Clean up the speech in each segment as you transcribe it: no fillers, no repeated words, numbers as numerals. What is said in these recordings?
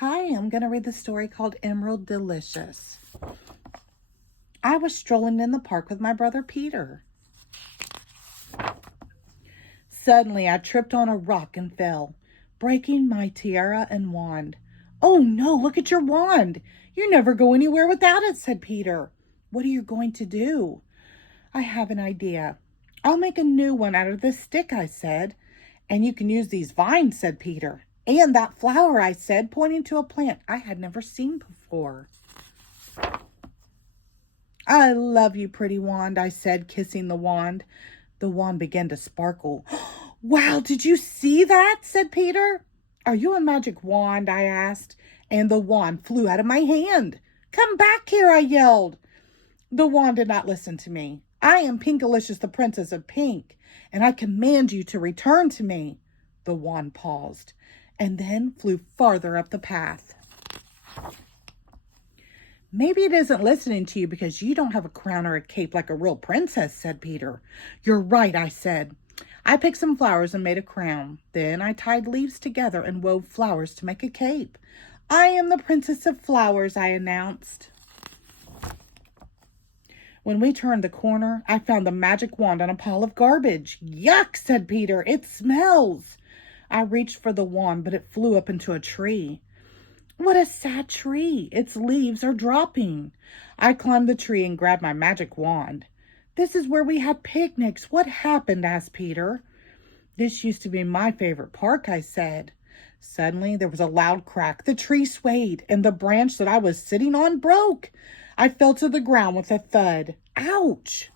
Hi, I'm going to read the story called Emeraldalicious. I was strolling in the park with my brother Peter. Suddenly, I tripped on a rock and fell, breaking my tiara and wand. "Oh no, look at your wand. You never go anywhere without it," said Peter. "What are you going to do?" "I have an idea. I'll make a new one out of this stick," I said. "And you can use these vines," said Peter. "And that flower," I said, pointing to a plant I had never seen before. "I love you, pretty wand," I said, kissing the wand. The wand began to sparkle. "Wow, did you see that?" said Peter. "Are you a magic wand?" I asked, and the wand flew out of my hand. "Come back here," I yelled. The wand did not listen to me. "I am Pinkalicious, the Princess of Pink, and I command you to return to me." The wand paused and then flew farther up the path. "Maybe it isn't listening to you because you don't have a crown or a cape like a real princess," said Peter. "You're right," I said. I picked some flowers and made a crown. Then I tied leaves together and wove flowers to make a cape. "I am the Princess of Flowers," I announced. When we turned the corner, I found the magic wand on a pile of garbage. "Yuck," said Peter. "It smells." I reached for the wand, but it flew up into a tree. "What a sad tree. Its leaves are dropping." I climbed the tree and grabbed my magic wand. "This is where we had picnics. What happened?" asked Peter. "This used to be my favorite park," I said. Suddenly, there was a loud crack. The tree swayed, and the branch that I was sitting on broke. I fell to the ground with a thud. Ouch!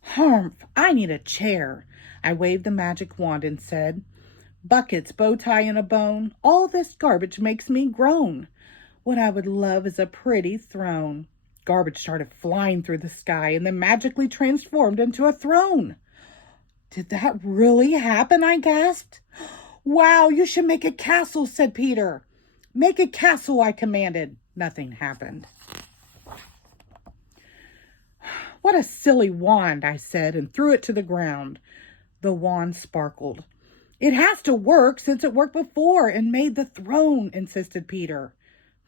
"Humph, I need a chair." I waved the magic wand and said, "Buckets, bow tie, and a bone. All this garbage makes me groan. What I would love is a pretty throne." Garbage started flying through the sky and then magically transformed into a throne. "Did that really happen?" I gasped. "Wow, you should make a castle," said Peter. "Make a castle," I commanded. Nothing happened. "What a silly wand," I said, and threw it to the ground. The wand sparkled. "It has to work since it worked before and made the throne," insisted Peter.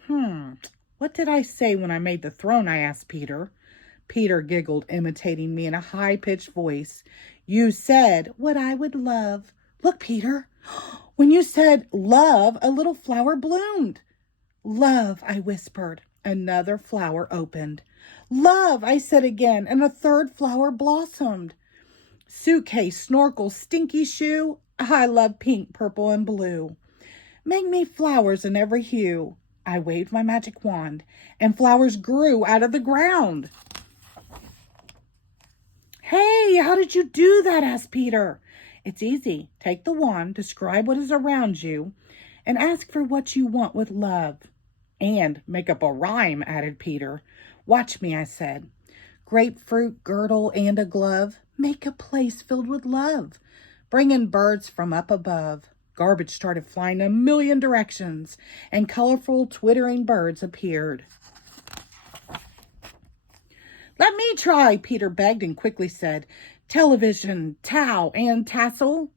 What did I say when I made the throne?" I asked Peter. Peter giggled, imitating me in a high-pitched voice. "You said what I would love." "Look, Peter, when you said love, a little flower bloomed." "Love," I whispered. Another flower opened. "Love," I said again, and a third flower blossomed. "Suitcase, snorkel, stinky shoe. I love pink, purple, and blue. Make me flowers in every hue." I waved my magic wand, and flowers grew out of the ground. "Hey, how did you do that?" asked Peter. "It's easy. Take the wand, describe what is around you, and ask for what you want with love. And make up a rhyme," added Peter. "Watch me," I said. "Grapefruit, girdle, and a glove. Make a place filled with love. Bring in birds from up above." Garbage started flying a million directions, and colorful, twittering birds appeared. "Let me try," Peter begged and quickly said. "Television, towel, and tassel.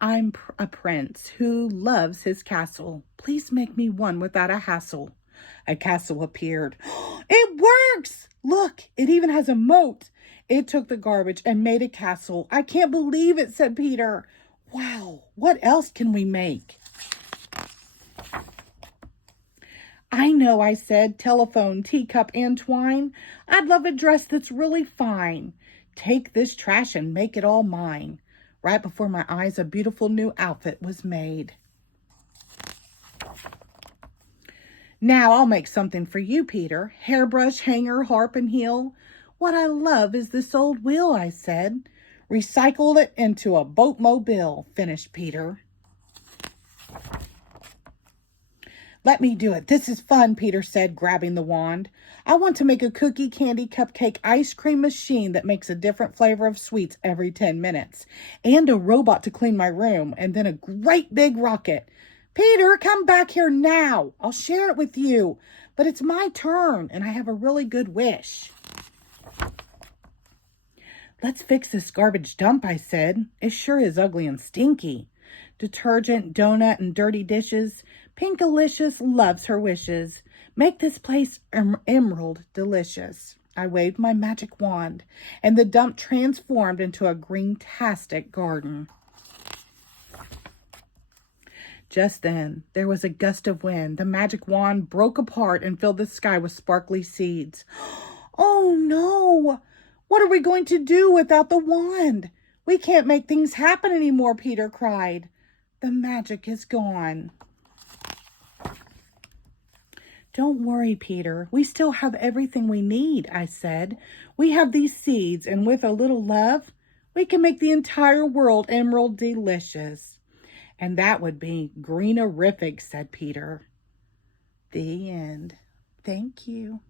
I'm a prince who loves his castle. Please make me one without a hassle." A castle appeared. "It works! Look, it even has a moat." It took the garbage and made a castle. "I can't believe it," said Peter. "Wow, what else can we make?" "I know," I said. "Telephone, teacup, and twine. I'd love a dress that's really fine. Take this trash and make it all mine." Right before my eyes, a beautiful new outfit was made. "Now I'll make something for you, Peter. Hairbrush, hanger, harp, and heel." "What I love is this old wheel," I said. "Recycle it into a boatmobile," finished Peter. "Let me do it. This is fun," Peter said, grabbing the wand. "I want to make a cookie, candy, cupcake, ice cream machine that makes a different flavor of sweets every 10 minutes, and a robot to clean my room, and then a great big rocket." "Peter, come back here now. I'll share it with you. But it's my turn, and I have a really good wish." "Let's fix this garbage dump," I said. "It sure is ugly and stinky." Detergent, donut, and dirty dishes. Pinkalicious loves her wishes. Make this place emerald delicious. I waved my magic wand, and the dump transformed into a green-tastic garden. Just then, there was a gust of wind. The magic wand broke apart and filled the sky with sparkly seeds. Oh no! What are we going to do without the wand? We can't make things happen anymore, Peter cried. The magic is gone. Don't worry, Peter. We still have everything we need, I said. We have these seeds, and with a little love, we can make the entire world emerald delicious. And that would be greenerific, said Peter. The end. Thank you.